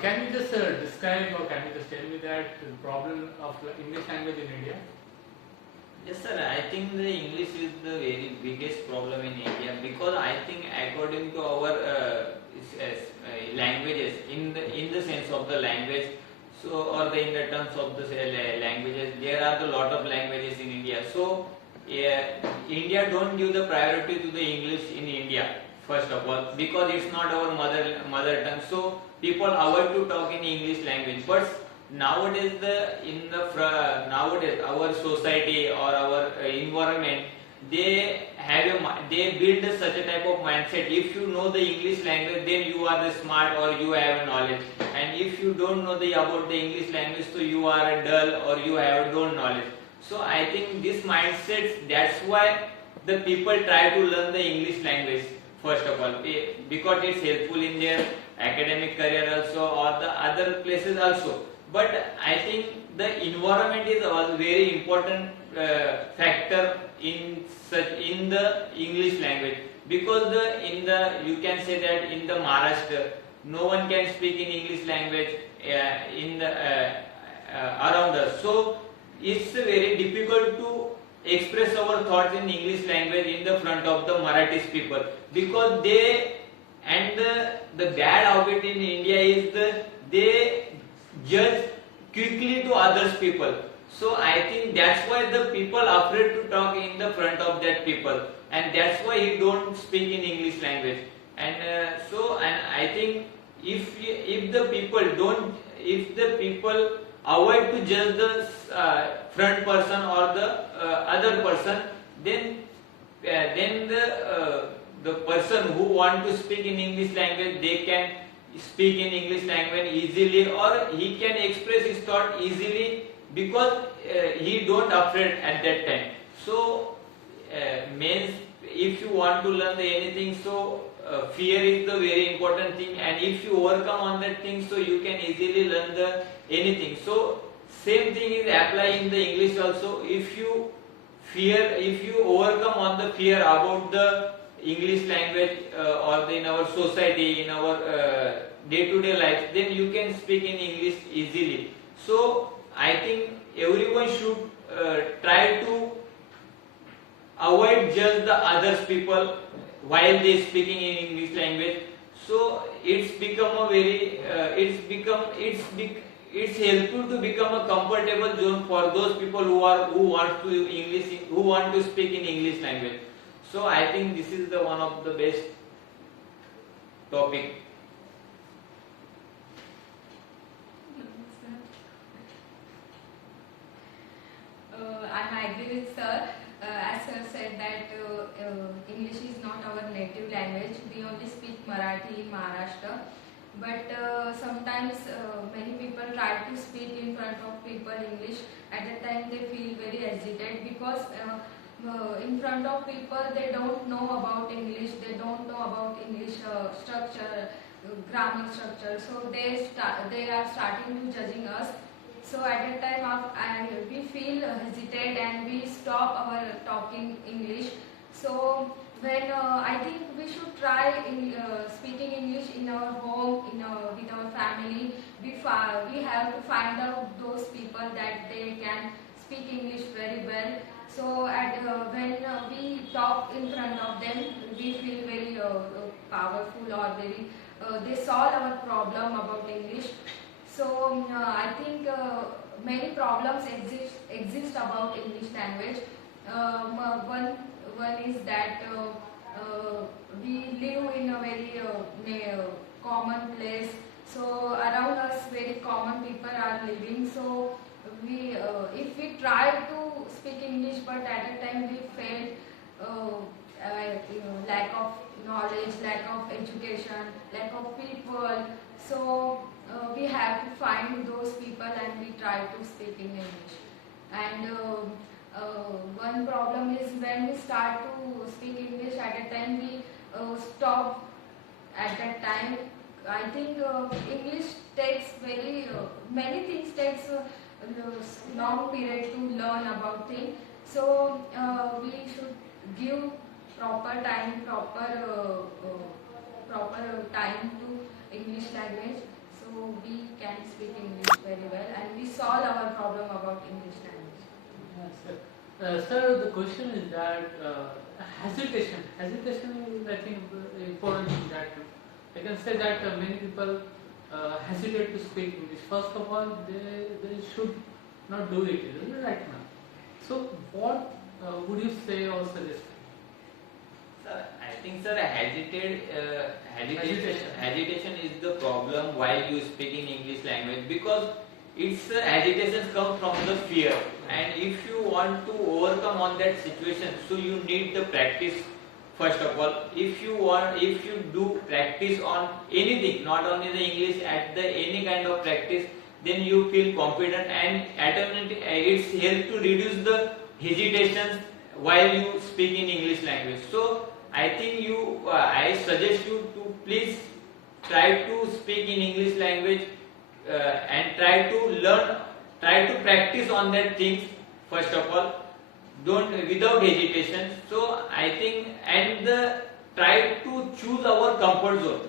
Can you just describe or can you just tell me that the problem of English language in India? Yes, sir. I think the English is the very biggest problem in India because I think according to our languages, in the sense of the language, so or in the terms of the languages, there are a lot of languages in India. So India don't give the priority to the English in India first of all because it's not our mother tongue. So people avoid to talk in English language, but nowadays nowadays our society or our environment, they build such a type of mindset. If you know the English language, then you are the smart or you have knowledge, and if you don't know the about the English language, so you are a dull or you have don't knowledge. So I think this mindset, that's why the people try to learn the English language first of all, because it's helpful in their academic career also or the other places also. But I think the environment is a very important factor in the English language, because you can say that in the Maharashtra no one can speak in English language in the around us. So it's very difficult to express our thoughts in English language in the front of the Marathi people, because the bad habit in India is they judge quickly to others people. So I think that's why the people afraid to talk in the front of that people, and that's why he don't speak in English language. And and I think if the people don't, if the people avoid to judge the front person or the other person, then the person who want to speak in English language, they can speak in English language easily, or he can express his thought easily, because he don't afraid at that time. So means if you want to learn anything, so fear is the very important thing, and if you overcome on that thing, so you can easily learn the anything. So same thing is apply in the English also. If you overcome on the fear about the English language in our society, in our day-to-day life, then you can speak in English easily. So I think everyone should try to avoid judge the others people while they speaking in English language. So it's become a very it's helpful to become a comfortable zone for those people who want to speak in English language. So I think this is the one of the best topic. I agree with sir. As sir said that English is not our native language. We only speak Marathi in Maharashtra. But sometimes many people try to speak in front of people English. At that time they feel very hesitant, because in front of people they don't know about English. They don't know about English structure, grammar structure. So they are starting to judging us. So at that time we feel hesitate and we stop our talking English. So when I think we should try speaking English in our home, with our family. We have to find out those people that they can speak English very well. So when we talk in front of them, we feel very powerful, or very they solve our problem about English. So I think many problems exist about English language. One is that we live in a very common place. So around us, very common people are living. So if we try to speak English, but at a time we fail, lack of knowledge, lack of education, lack of people. So we have to find those people and we try to speak in English. And one problem is when we start to speak English, at a time we stop at that time. I think English takes very many things takes long period to learn about things. So we should give proper time to English language. So so we can speak English very well and we solve our problem about English language. Yes, sir. Sir, the question is that hesitation. Hesitation is, I think, important in that. I can say that many people hesitate to speak English. First of all, they should not do it right now. So, what would you say or suggest? Sir, I think, sir, hesitation is the problem while you speak in English language, because its hesitations come from the fear, and if you want to overcome on that situation, so you need the practice. First of all, if you do practice on anything, not only the English, at the any kind of practice, then you feel confident, and automatically it's help to reduce the hesitations while you speak in English language. So I think I suggest you to please try to speak in English language and try to practice on that things first of all. Don't without hesitation. So I think try to choose our comfort zone.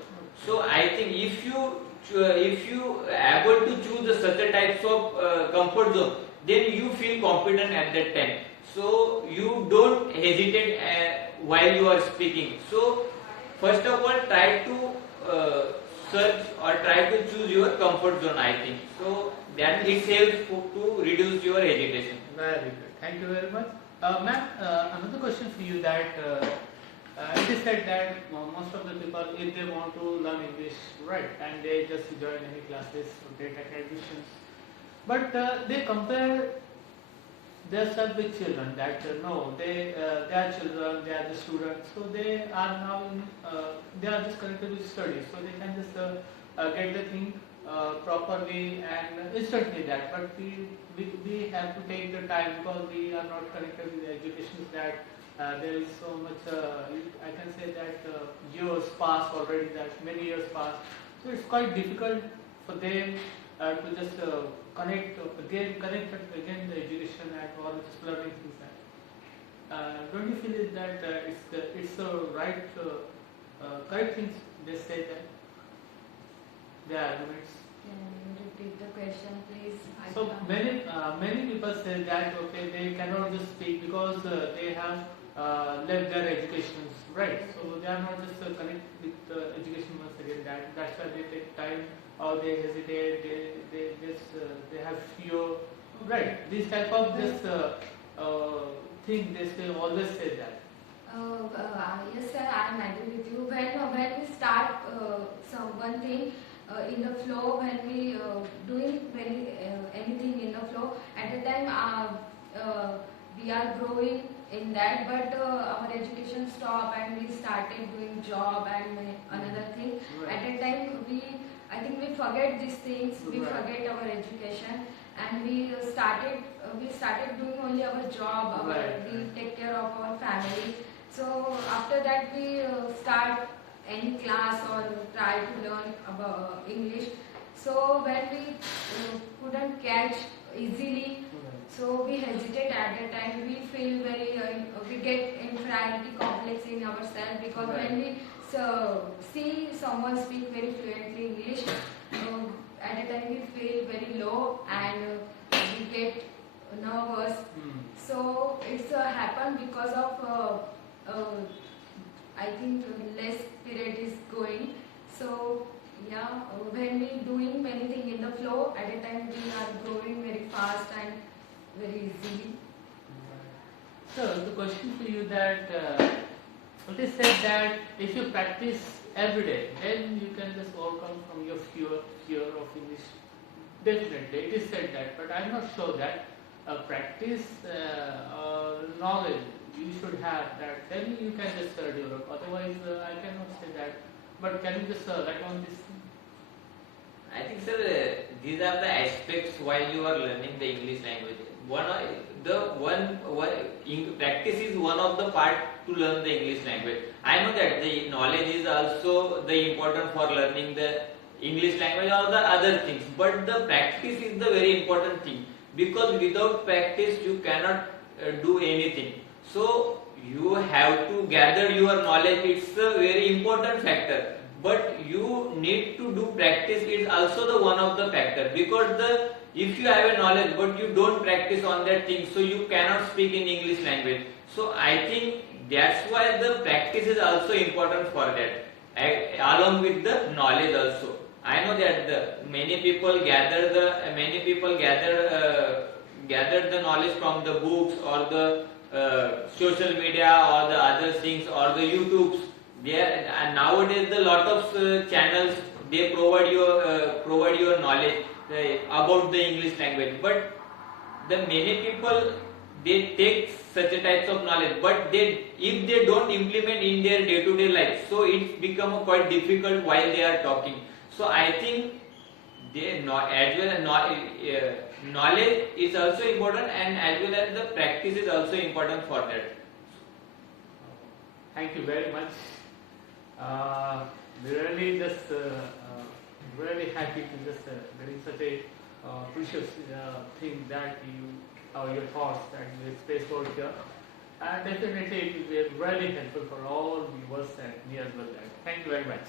So I think if you able to choose such a types of comfort zone, then you feel confident at that time. So you don't hesitate while you are speaking. So first of all, try to search or try to choose your comfort zone, I think. So that it helps to reduce your hesitation. Very good. Thank you very much. Ma'am, another question for you that it is said that most of the people, if they want to learn English, right, and they just join any classes or take admissions, but they compare themselves with children. That no, they are children, they are the students, so they are now they are just connected with studies, so they can just get the thing properly and instantly that. But we have to take the time because we are not connected with the education that there is so much. I can say that years pass already. That many years pass, so it's quite difficult for them to just connect again the education and all just learning things. Don't you feel it that it's the right correct things they say that the arguments? Can you repeat the question, please? So many people say that okay, they cannot just speak because they have left their educations, right? So they are not just connect with education once again. That's why they take time or they hesitate. They have fear, right? This type of this thing they always say that. Yes, sir, I am agree with you. When we start one thing in the flow, when we doing anything in the flow, at the time we are growing in that, but our education stopped and we started doing job and another thing. Right. At that time I think we forget these things, we forget our education, and we started doing only our job, we take care of our family. So after that we start any class or try to learn about English. So when we couldn't catch easily, so we hesitate at that time. We feel very, we get inferiority complex in ourselves, because when we see someone speak very fluently English, at that time we feel very low and we get nervous. So it's happened because of I think less period is going. So yeah, when we doing many things in the flow, at a time we are growing very fast and very easily. So the question for you that it is said that if you practice every day, then you can just overcome from your fear of English. Definitely, it is said that, but I'm not sure that practice or knowledge you should have that. Then you can just develop. Otherwise, I cannot say that. But can you just write on this? I think, sir, these are the aspects while you are learning the English language. Practice is one of the part to learn the English language. I know that the knowledge is also the important for learning the English language or the other things, but the practice is the very important thing, because without practice you cannot do anything. So you have to gather your knowledge. It's a very important factor. but you need to do practice is also the one of the factor, because if you have a knowledge but you don't practice on that thing, so you cannot speak in English language. So I think that's why the practice is also important for that, along with the knowledge also. I know that many people gather the knowledge from the books or the social media or the other things or the YouTubes. And nowadays the lot of channels, they provide your knowledge about the English language, but the many people, they take such a types of knowledge, but if they don't implement in their day-to-day life, so it's become quite difficult while they are talking. So I think as well as knowledge is also important, and as well as the practice is also important for that. Thank you very much. Really just really happy to just getting such a precious thing that your thoughts that you expressed out here, and definitely it will be really helpful for all viewers and me as well. Thank you very much.